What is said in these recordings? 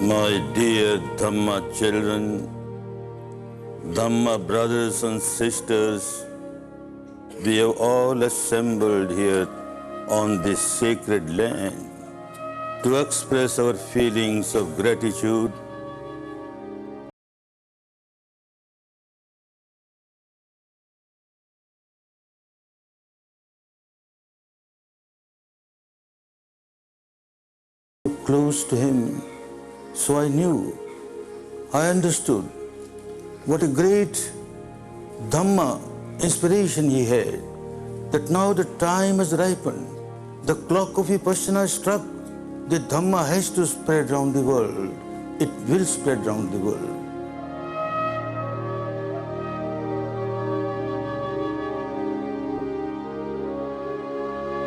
My dear Dhamma children, Dhamma brothers and sisters, we have all assembled here on this sacred land to express our feelings of gratitude close to him. So I knew, I understood what a great Dhamma inspiration he had, that now the time has ripened, the clock of Vipassana struck, the Dhamma has to spread around the world. It will spread around the world.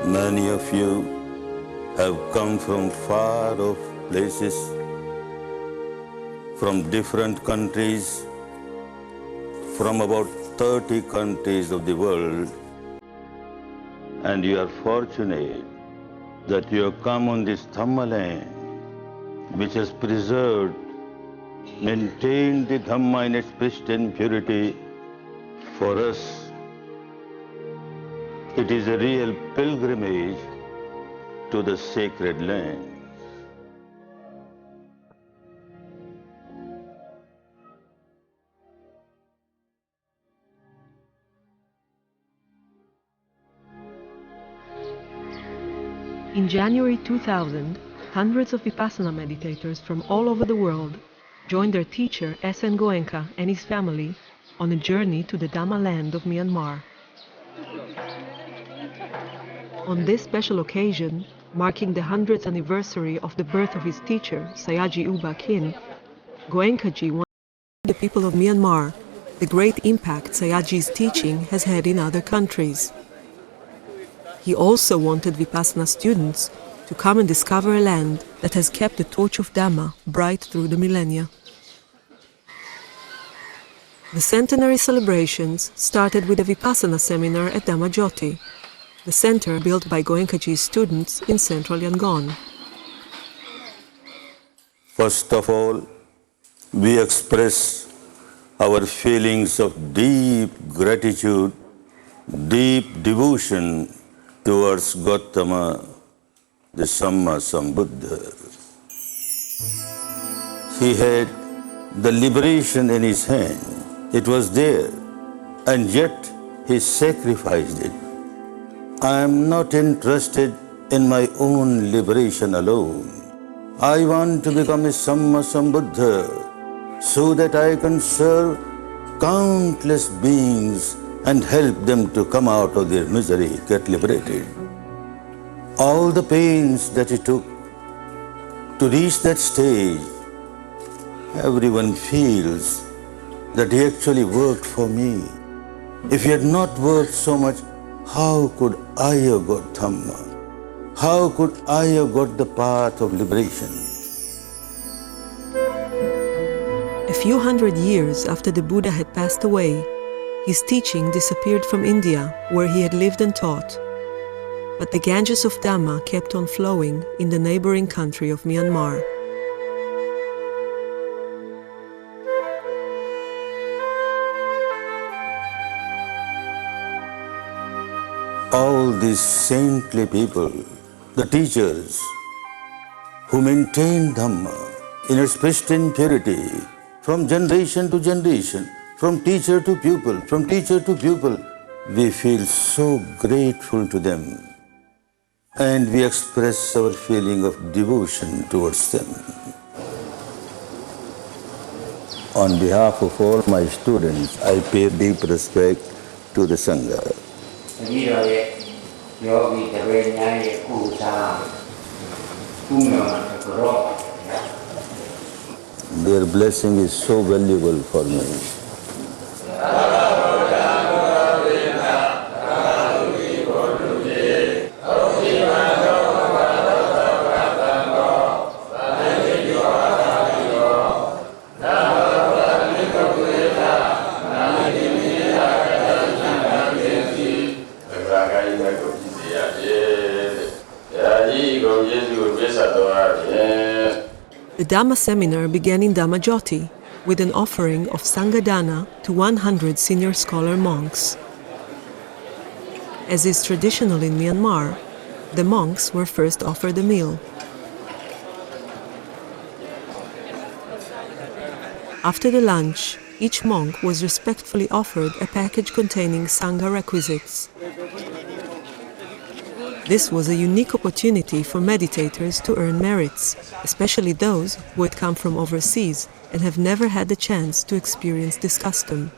Many of you have come from far off places, from different countries, from about 30 countries of the world, and you are fortunate that you have come on this Dhamma land, which has preserved, maintained the Dhamma in its pristine purity for us. It is a real pilgrimage to the sacred land. In January 2000, hundreds of Vipassana meditators from all over the world joined their teacher S.N. Goenka and his family on a journey to the Dhamma land of Myanmar. On this special occasion, marking the 100th anniversary of the birth of his teacher, Sayagyi Uba Khin, Goenkaji wanted to show the people of Myanmar the great impact Sayagyi's teaching has had in other countries. He also wanted Vipassana students to come and discover a land that has kept the torch of Dhamma bright through the millennia. The centenary celebrations started with a Vipassana seminar at Dhammajyoti, the center built by Goenkaji's students in central Yangon. First of all, we express our feelings of deep gratitude, deep devotion towards Gautama, the Samma Sambuddha. He had the liberation in his hand. It was there, and yet he sacrificed it. I am not interested in my own liberation alone. I want to become a Samma Sambuddha so that I can serve countless beings and help them to come out of their misery, get liberated. All the pains that he took to reach that stage, everyone feels that he actually worked for me. If he had not worked so much, how could I have got Dhamma? How could I have got the path of liberation? A few hundred years after the Buddha had passed away, His teaching disappeared from India, where he had lived and taught. But the Ganges of Dhamma kept on flowing in the neighboring country of Myanmar. All these saintly people, the teachers who maintain Dhamma in its pristine purity from generation to generation, from teacher to pupil, we feel so grateful to them and we express our feeling of devotion towards them. On behalf of all my students, I pay deep respect to the Sangha. Their blessing is so valuable for me. The Dhamma seminar began in Dhammajyoti with an offering of Sanghadana to 100 senior scholar monks. As is traditional in Myanmar, the monks were first offered a meal. After the lunch, each monk was respectfully offered a package containing Sangha requisites. This was a unique opportunity for meditators to earn merits, especially those who had come from overseas and have never had the chance to experience this custom.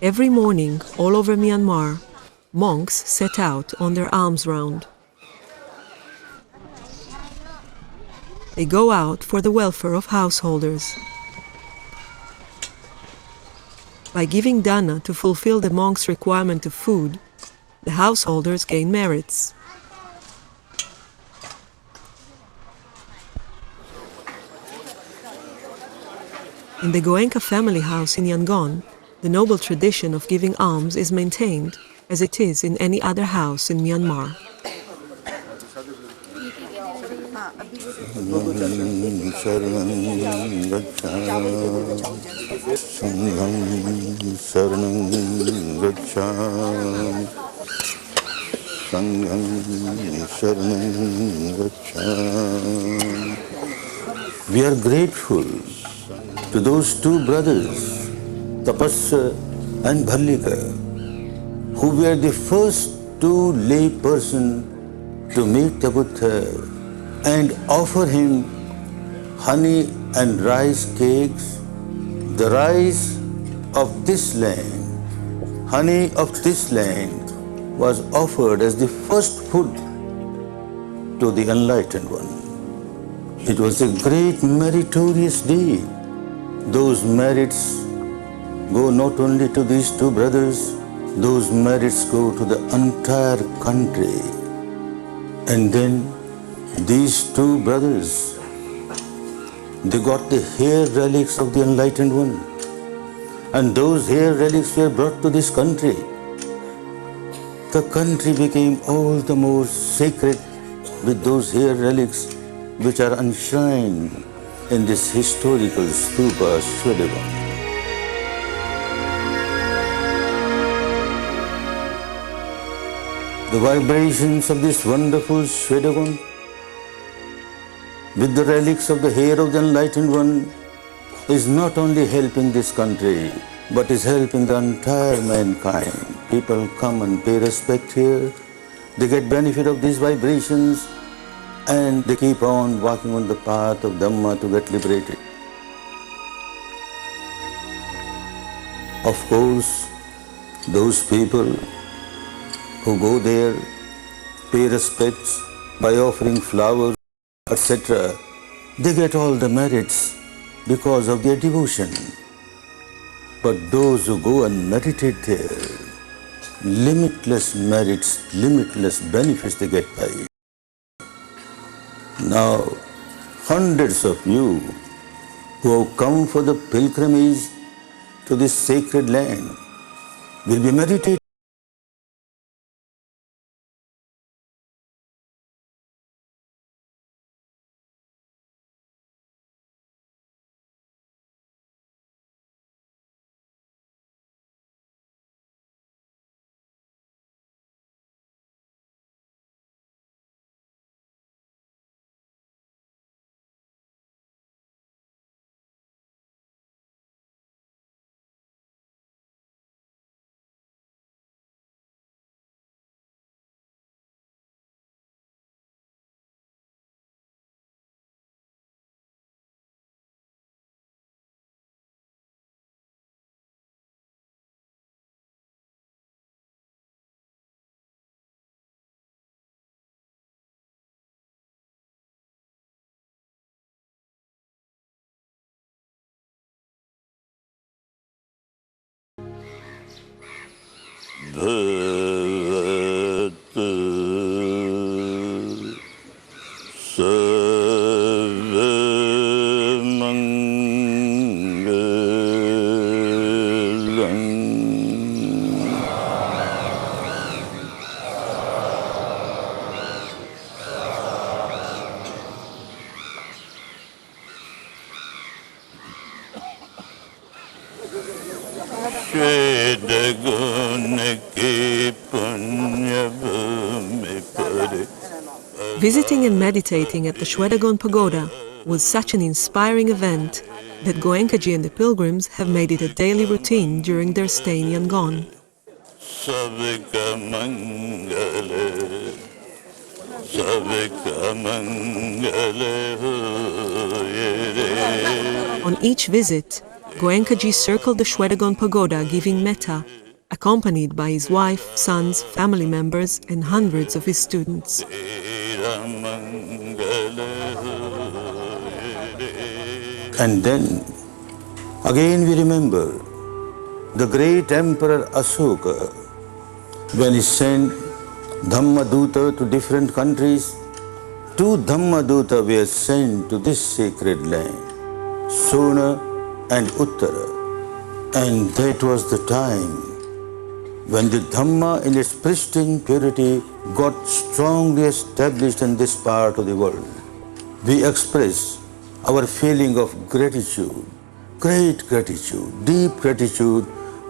Every morning, all over Myanmar, monks set out on their alms round. They go out for the welfare of householders. By giving dana to fulfill the monks' requirement of food, the householders gain merits. In the Goenka family house in Yangon, the noble tradition of giving alms is maintained, as it is in any other house in Myanmar. We are grateful to those two brothers, Tapasya and Bhallika, who were the first two lay persons to meet the Buddha and offer him honey and rice cakes. The rice of this land, honey of this land was offered as the first food to the enlightened one. It was a great meritorious deed. Those merits go not only to these two brothers, those merits go to the entire country. And then these two brothers, they got the hair relics of the enlightened one. And those hair relics were brought to this country. The country became all the more sacred with those hair relics which are enshrined in this historical stupa Shwedagon. The vibrations of this wonderful Shwedagon with the relics of the hair of the enlightened one is not only helping this country, but is helping the entire mankind. People come and pay respect here, they get benefit of these vibrations, and they keep on walking on the path of Dhamma to get liberated. Of course, those people who go there, pay respects by offering flowers, etc., they get all the merits because of their devotion. But those who go and meditate there, limitless merits, limitless benefits they get by it. Now, hundreds of you who have come for the pilgrimage to this sacred land will be meditating. Visiting and meditating at the Shwedagon Pagoda was such an inspiring event that Goenkaji and the pilgrims have made it a daily routine during their stay in Yangon. On each visit, Goenkaji circled the Shwedagon Pagoda giving metta, accompanied by his wife, sons, family members, and hundreds of his students. And then, again we remember the great Emperor Ashoka, when he sent Dhammaduta to different countries. 2 Dhammaduta were sent to this sacred land, Sona and Uttara. And that was the time when the Dhamma in its pristine purity got strongly established in this part of the world. We express our feeling of gratitude, great gratitude, deep gratitude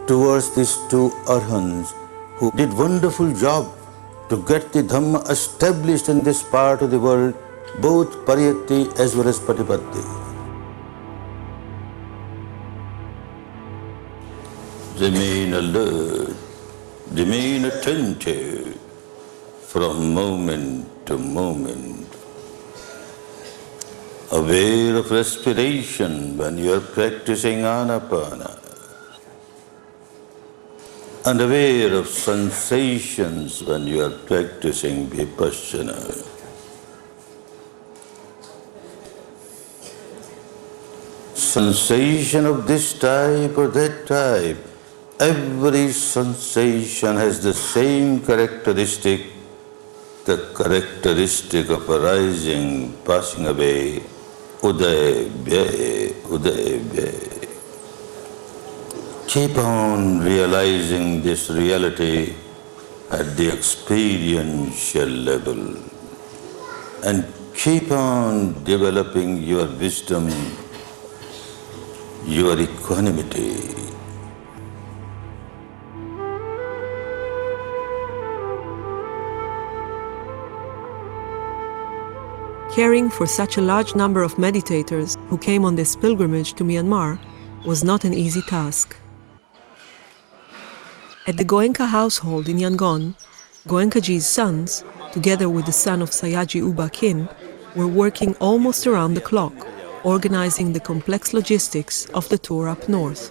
towards these 2 Arhants who did wonderful job to get the Dhamma established in this part of the world, both Pariyatti as well as Patipatti. Remain alert, remain attentive from moment to moment, aware of respiration when you are practicing Anapana, and aware of sensations when you are practicing Vipassana. Sensation of this type or that type, every sensation has the same characteristic, the characteristic of arising, passing away, uday, vyay, uday, vyay. Keep on realizing this reality at the experiential level and keep on developing your wisdom, your equanimity. Caring for such a large number of meditators who came on this pilgrimage to Myanmar was not an easy task. At the Goenka household in Yangon, Goenkaji's sons, together with the son of Sayaji Uba Khin, were working almost around the clock, organizing the complex logistics of the tour up north.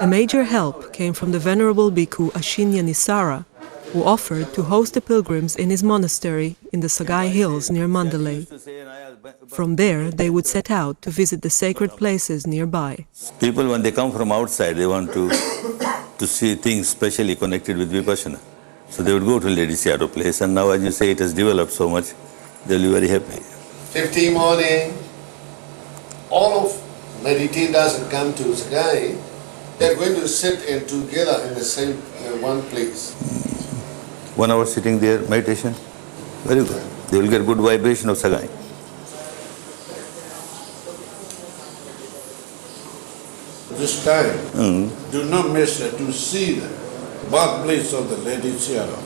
A major help came from the Venerable Bhikkhu Ashinya Nisara, who offered to host the pilgrims in his monastery in the Sagai Hills near Mandalay. From there, they would set out to visit the sacred places nearby. People, when they come from outside, they want to see things specially connected with Vipassana. So they would go to Lady Seattle place, and now as you say, it has developed so much, they'll be very happy. 50 morning, all of meditators who come to Sagai, they're going to sit in together in the same one place. 1 hour sitting there, meditation, very good. They will get good vibration of Sagai. This time, do not miss to see the birthplace of the Lady Sierra.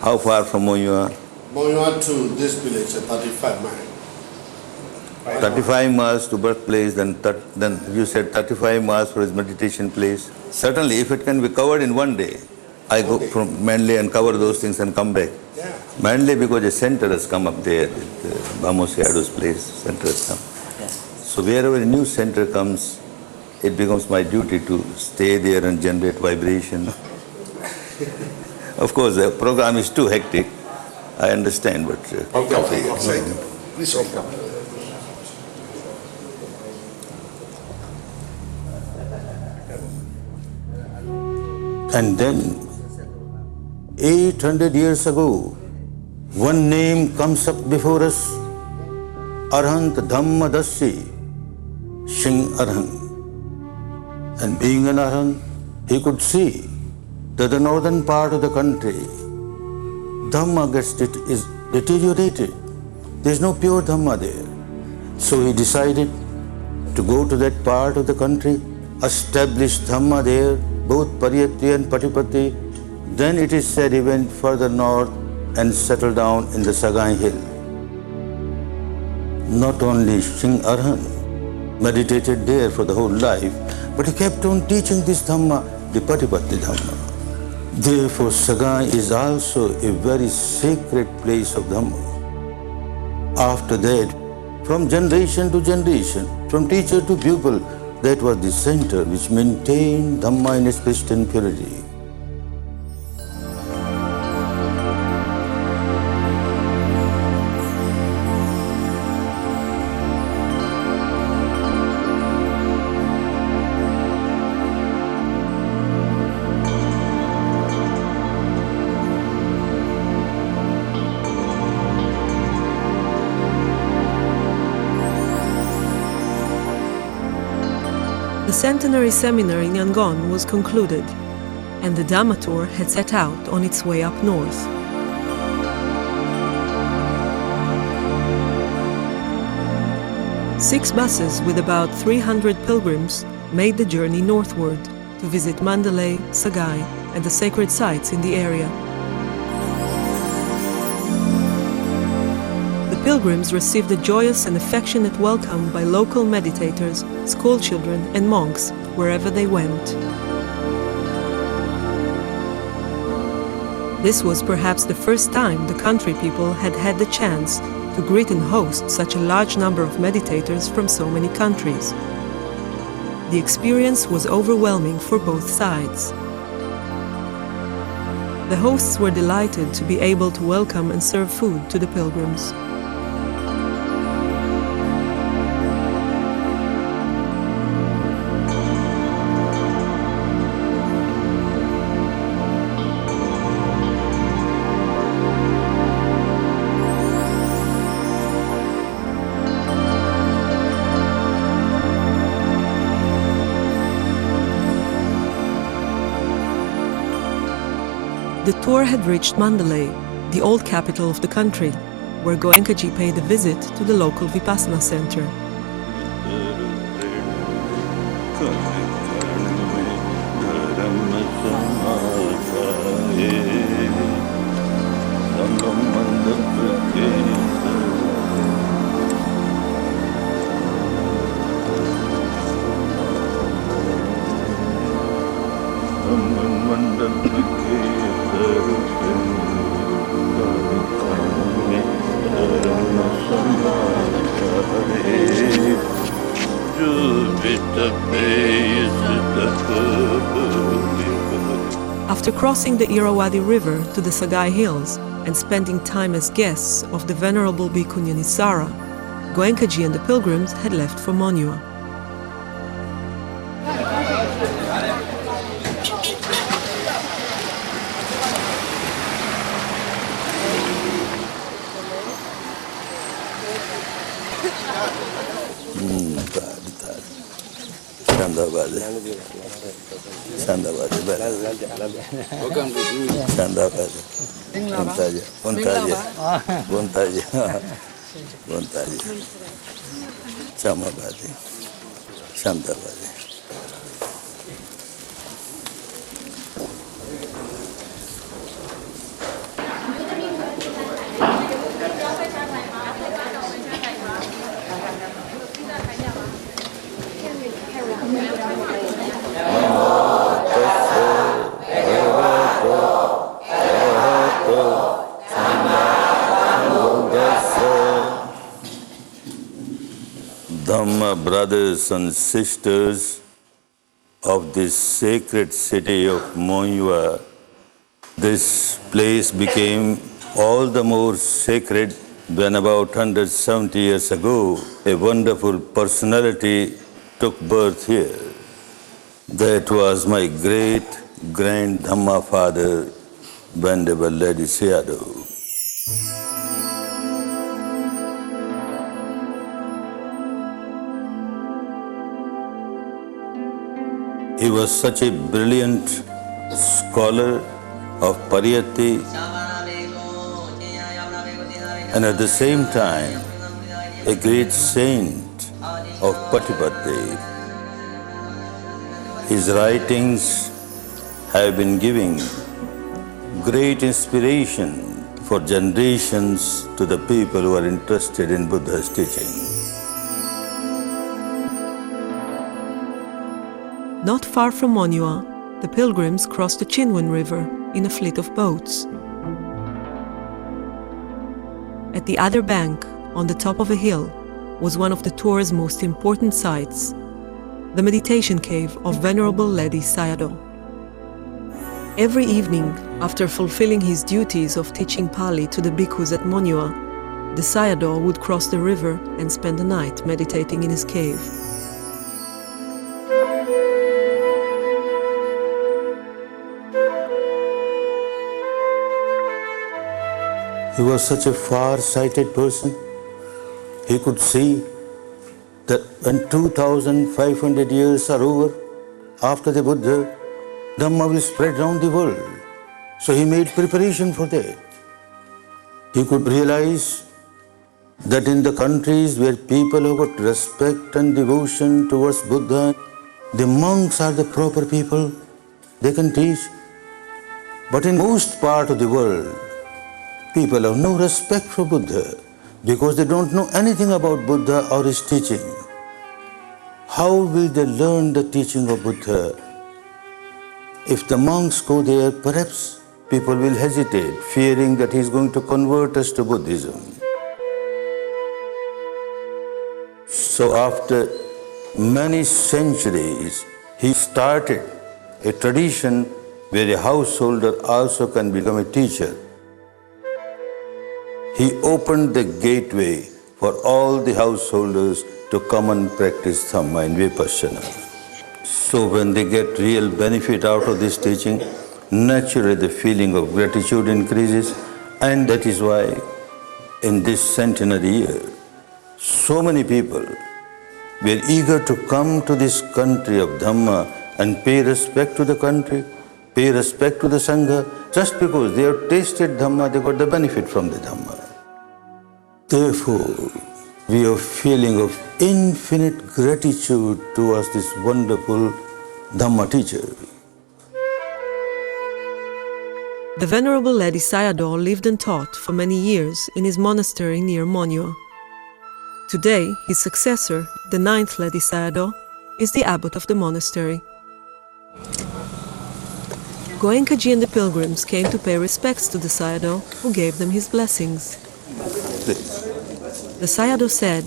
How far from where you are? Moyua to this village, 35 miles. 35 miles to birthplace, then you said 35 miles for his meditation place. Certainly, if it can be covered in one day, I go from Manly and cover those things and come back. Yeah. Manly because a center has come up there, Bamos Yadu's place, center has come. Yeah. So wherever a new center comes, it becomes my duty to stay there and generate vibration. Of course, the program is too hectic, I understand, but... Okay. Please welcome. And then, 800 years ago, one name comes up before us, Arhant Dhammadasi, Singh Arhant. And being an Arhant, he could see that the northern part of the country, Dhamma is deteriorated. There is no pure Dhamma there. So he decided to go to that part of the country, establish Dhamma there, both Pariyatti and Patipatti. Then it is said he went further north and settled down in the Sagai hill. Not only Singh Arhant meditated there for the whole life, but he kept on teaching this Dhamma, the Patipatti Dhamma. Therefore, Sagai is also a very sacred place of Dhamma. After that, from generation to generation, from teacher to pupil, that was the center which maintained Dhamma in its pristine purity. The centenary seminar in Yangon was concluded, and the Dhamma tour had set out on its way up north. Six buses with about 300 pilgrims made the journey northward to visit Mandalay, Sagai, and the sacred sites in the area. The pilgrims received a joyous and affectionate welcome by local meditators, schoolchildren, and monks wherever they went. This was perhaps the first time the country people had had the chance to greet and host such a large number of meditators from so many countries. The experience was overwhelming for both sides. The hosts were delighted to be able to welcome and serve food to the pilgrims. The tour had reached Mandalay, the old capital of the country, where Goenkaji paid a visit to the local Vipassana center. After crossing the Irrawaddy River to the Sagai Hills and spending time as guests of the Venerable Bhikkhu Nisara, Goenkaji and the pilgrims had left for Monua. Dhamma brothers and sisters of this sacred city of Monua, this place became all the more sacred when about 170 years ago a wonderful personality took birth here. That was my great-grand Dhamma father, Venerable Ledi Sayadaw. He was such a brilliant scholar of Pariyatti and at the same time a great saint of Patipatti. His writings have been giving great inspiration for generations to the people who are interested in Buddha's teaching. Not far from Monua, the pilgrims crossed the Chinwan River in a fleet of boats. At the other bank, on the top of a hill, was one of the tour's most important sites, the meditation cave of Venerable Ledi Sayadaw. Every evening, after fulfilling his duties of teaching Pali to the bhikkhus at Monua, the Sayadaw would cross the river and spend the night meditating in his cave. He was such a far-sighted person. He could see that when 2,500 years are over, after the Buddha, Dhamma will spread around the world. So he made preparation for that. He could realize that in the countries where people have got respect and devotion towards Buddha, the monks are the proper people. They can teach. But in most part of the world, people have no respect for Buddha because they don't know anything about Buddha or his teaching. How will they learn the teaching of Buddha? If the monks go there, perhaps people will hesitate, fearing that he is going to convert us to Buddhism. So after many centuries, he started a tradition where a householder also can become a teacher. He opened the gateway for all the householders to come and practice Dhamma and Vipassana. So when they get real benefit out of this teaching, naturally the feeling of gratitude increases, and that is why in this centenary year, so many people were eager to come to this country of Dhamma and pay respect to the country, pay respect to the Sangha, just because they have tasted Dhamma, they got the benefit from the Dhamma. Therefore, we have a feeling of infinite gratitude towards this wonderful Dhamma teacher. The Venerable Ledi Sayadaw lived and taught for many years in his monastery near Monua. Today, his successor, the 9th Ledi Sayadaw, is the abbot of the monastery. Goenkaji and the pilgrims came to pay respects to the Sayadaw, who gave them his blessings. The Sayadaw said,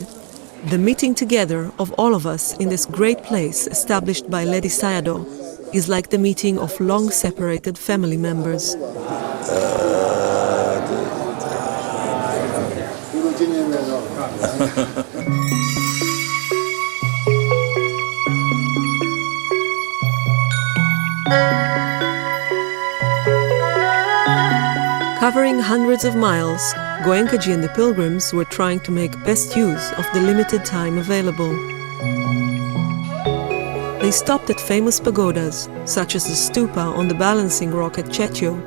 "The meeting together of all of us in this great place established by Ledi Sayadaw is like the meeting of long-separated family members." Covering hundreds of miles, Goenkaji and the pilgrims were trying to make best use of the limited time available. They stopped at famous pagodas, such as the stupa on the balancing rock at Chetyo,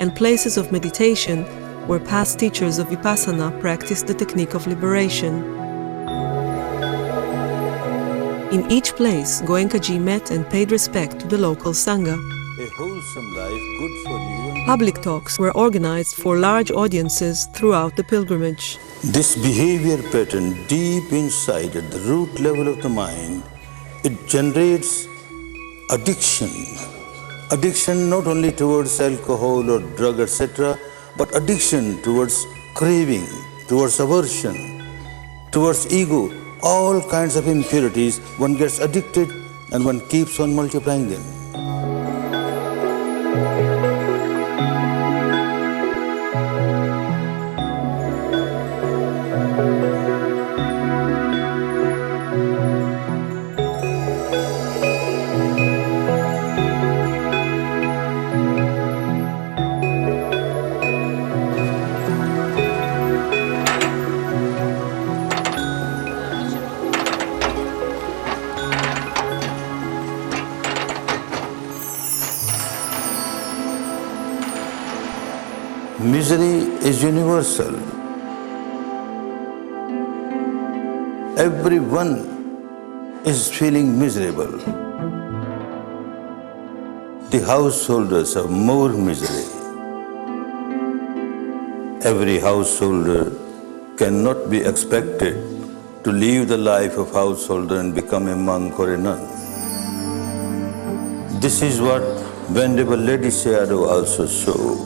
and places of meditation where past teachers of Vipassana practiced the technique of liberation. In each place, Goenkaji met and paid respect to the local Sangha. A wholesome life, good for you. Public talks were organized for large audiences throughout the pilgrimage. This behavior pattern deep inside at the root level of the mind, it generates addiction. Addiction not only towards alcohol or drug, etc., but addiction towards craving, towards aversion, towards ego, all kinds of impurities. One gets addicted and one keeps on multiplying them. Misery is universal. Everyone is feeling miserable. The householders have more misery. Every householder cannot be expected to live the life of householder and become a monk or a nun. This is what Venerable Lady Sayadaw also saw.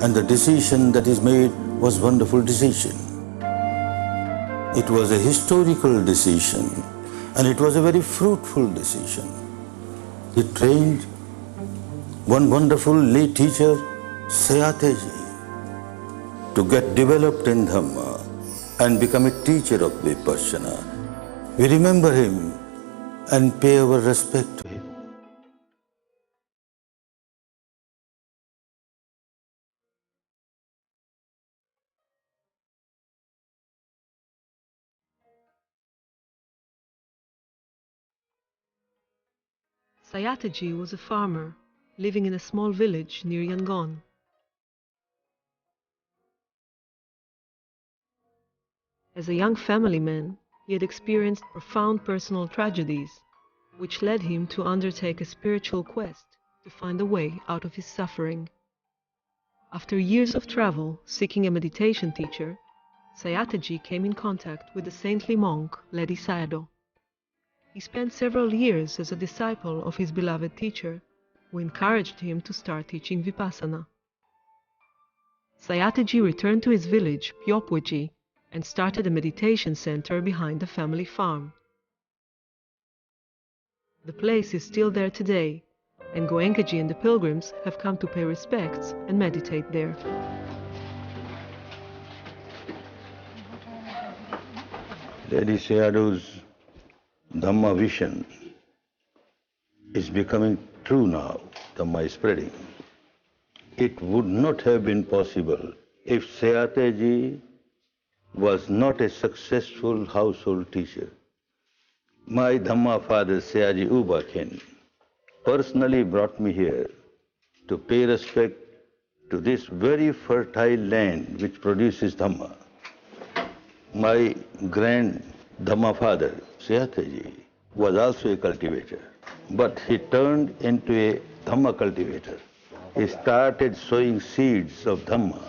And the decision that is made was wonderful decision. It was a historical decision, and it was a very fruitful decision. He trained one wonderful lay teacher, Sayateji, to get developed in Dhamma and become a teacher of Vipassana. We remember him and pay our respect to him. Sayataji was a farmer living in a small village near Yangon. As a young family man, he had experienced profound personal tragedies, which led him to undertake a spiritual quest to find a way out of his suffering. After years of travel seeking a meditation teacher, Sayataji came in contact with the saintly monk Ledi Sayadaw. He spent several years as a disciple of his beloved teacher, who encouraged him to start teaching Vipassana. Sayataji returned to his village, Pyopweji, and started a meditation center behind the family farm. The place is still there today, and Goenkaji and the pilgrims have come to pay respects and meditate there. Lady Sayadaw's Dhamma vision is becoming true now. Dhamma is spreading. It would not have been possible if Sayataji was not a successful household teacher. My Dhamma father, Sayaji Uba Khin, personally brought me here to pay respect to this very fertile land which produces Dhamma. My grand Dhamma father, Sayataji, was also a cultivator, but he turned into a Dhamma cultivator. He started sowing seeds of Dhamma.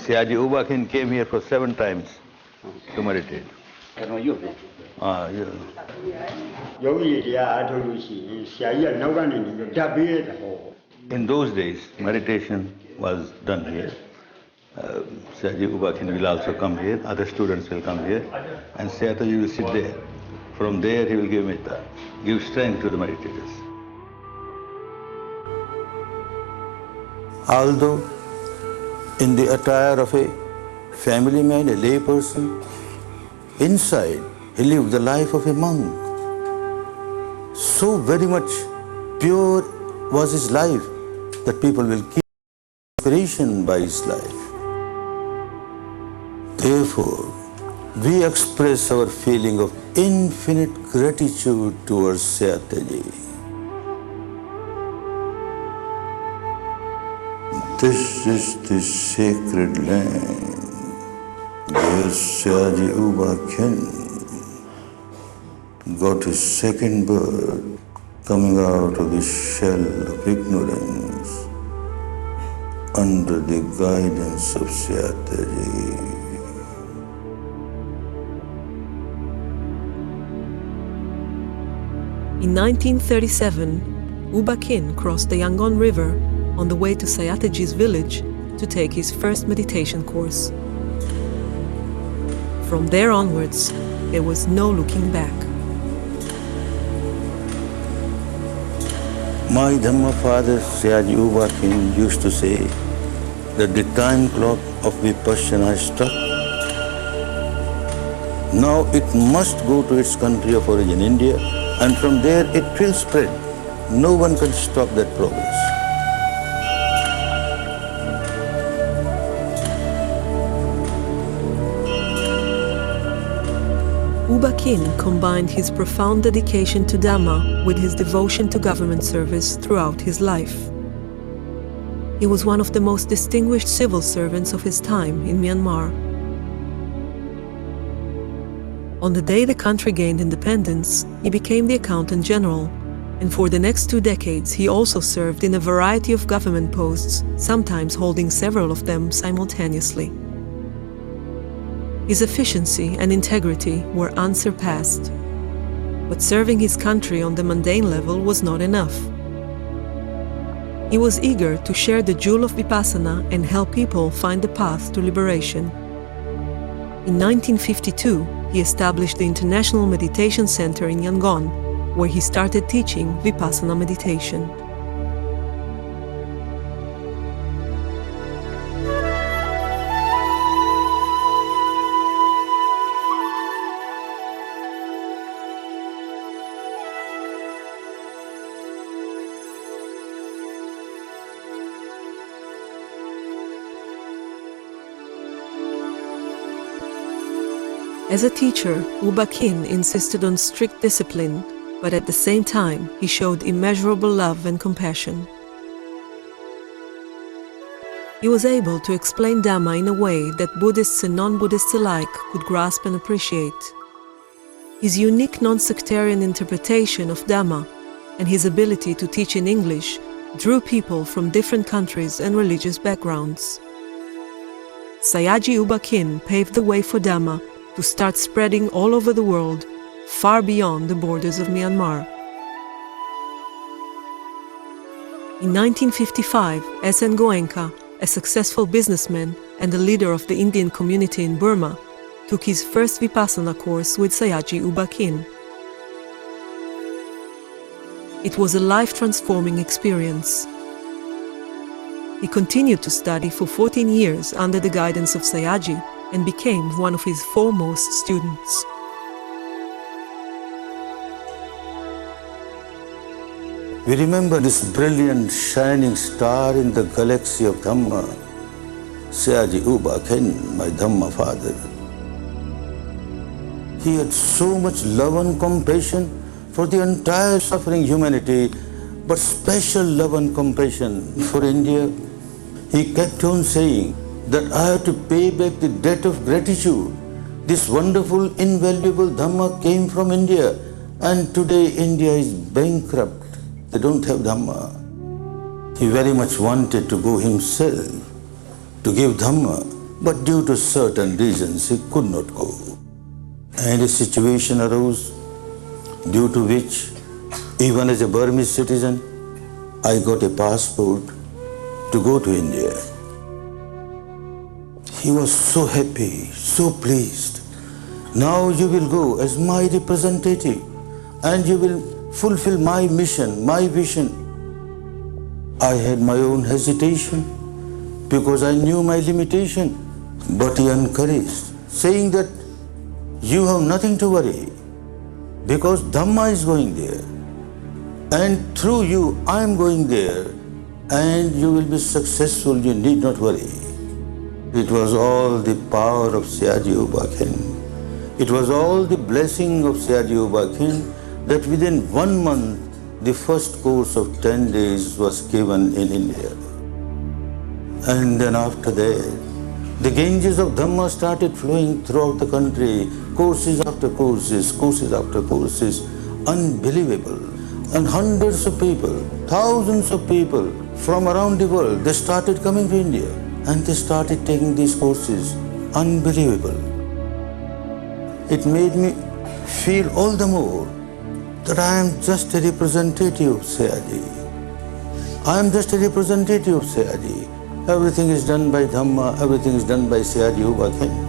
Sayaji Uba Khin came here for 7 times to meditate. In those days, meditation was done here. Sayaji Uba Khin will also come here, other students will come here, and Sayataji will sit there. From there he will give metta, give strength to the meditators. Although in the attire of a family man, a lay person. Inside, he lived the life of a monk. So very much pure was his life that people will keep inspiration by his life. Therefore, we express our feeling of infinite gratitude towards Sayataji. This is the sacred land where Sayaji Uba Khin got his second birth, coming out of the shell of ignorance under the guidance of Sayataji. In 1937, Uba Khin crossed the Yangon River on the way to Sayataji's village to take his first meditation course. From there onwards, there was no looking back. My Dhamma father, Sayaji Uba Khin, used to say that the time clock of Vipassana is struck. Now it must go to its country of origin, India, and from there it will spread. No one can stop that progress. Uba Khin combined his profound dedication to Dhamma with his devotion to government service throughout his life. He was one of the most distinguished civil servants of his time in Myanmar. On the day the country gained independence, he became the Accountant General, and for the next 2 decades he also served in a variety of government posts, sometimes holding several of them simultaneously. His efficiency and integrity were unsurpassed. But serving his country on the mundane level was not enough. He was eager to share the jewel of Vipassana and help people find the path to liberation. In 1952, he established the International Meditation Center in Yangon, where he started teaching Vipassana meditation. As a teacher, Uba Khin insisted on strict discipline, but at the same time, he showed immeasurable love and compassion. He was able to explain Dhamma in a way that Buddhists and non-Buddhists alike could grasp and appreciate. His unique non-sectarian interpretation of Dhamma and his ability to teach in English drew people from different countries and religious backgrounds. Sayaji Uba Khin paved the way for Dhamma to start spreading all over the world, far beyond the borders of Myanmar. In 1955, S.N. Goenka, a successful businessman and the leader of the Indian community in Burma, took his first Vipassana course with Sayaji Uba Khin. It was a life-transforming experience. He continued to study for 14 years under the guidance of Sayaji and became one of his foremost students. We remember this brilliant shining star in the galaxy of Dhamma, Sayaji Uba Khin, my Dhamma father. He had so much love and compassion for the entire suffering humanity, but special love and compassion for India. He kept on saying that I have to pay back the debt of gratitude. This wonderful, invaluable Dhamma came from India, and today India is bankrupt. They don't have Dhamma. He very much wanted to go himself to give Dhamma, but due to certain reasons he could not go. And a situation arose due to which, even as a Burmese citizen, I got a passport to go to India. He was so happy, so pleased. Now you will go as my representative and you will fulfill my mission, my vision. I had my own hesitation, because I knew my limitation. But he encouraged, saying that you have nothing to worry because Dhamma is going there. And through you, I am going there, and you will be successful, you need not worry. It was all the power of Sayaji Uba Khin. It was all the blessing of Sayaji Uba Khin that within 1 month, the first course of 10 days was given in India. And then after that, the Ganges of Dhamma started flowing throughout the country, courses after courses, courses after courses, unbelievable. And hundreds of people, thousands of people from around the world, they started coming to India and they started taking these courses. Unbelievable. It made me feel all the more that I am just a representative of Sayaji. I am just a representative of Sayaji. Everything is done by Dhamma, everything is done by Sayaji Uba Khin.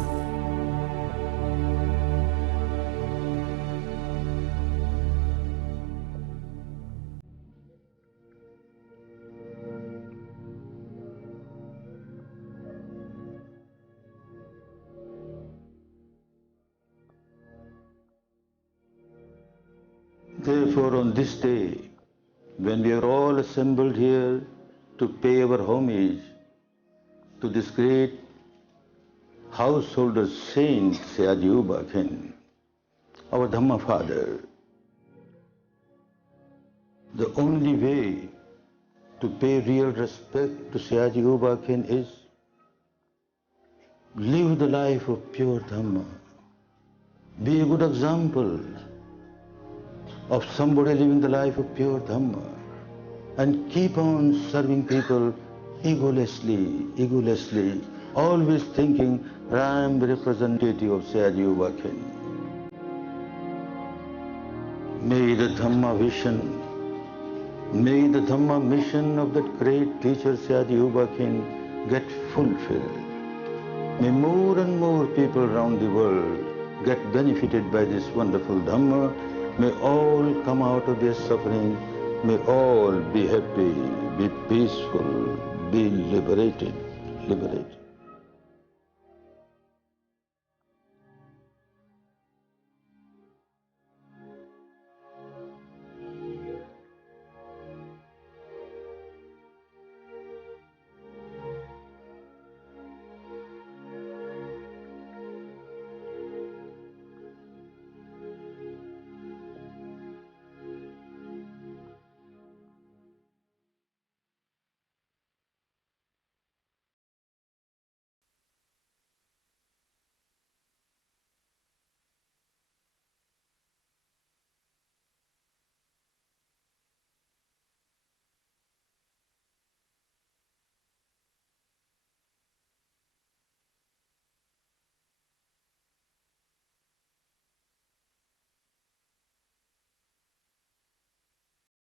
Therefore, on this day, when we are all assembled here to pay our homage to this great householder saint, Sayaji Uba Khin, our Dhamma father, the only way to pay real respect to Sayaji Uba Khin is live the life of pure Dhamma. Be a good example of somebody living the life of pure Dhamma, and keep on serving people egolessly, always thinking I am the representative of Sayaji Uba Khin. May the Dhamma vision, may the Dhamma mission of that great teacher Sayaji Uba Khin get fulfilled. May more and more people around the world get benefited by this wonderful Dhamma. May all come out of their suffering. May all be happy, be peaceful, be liberated.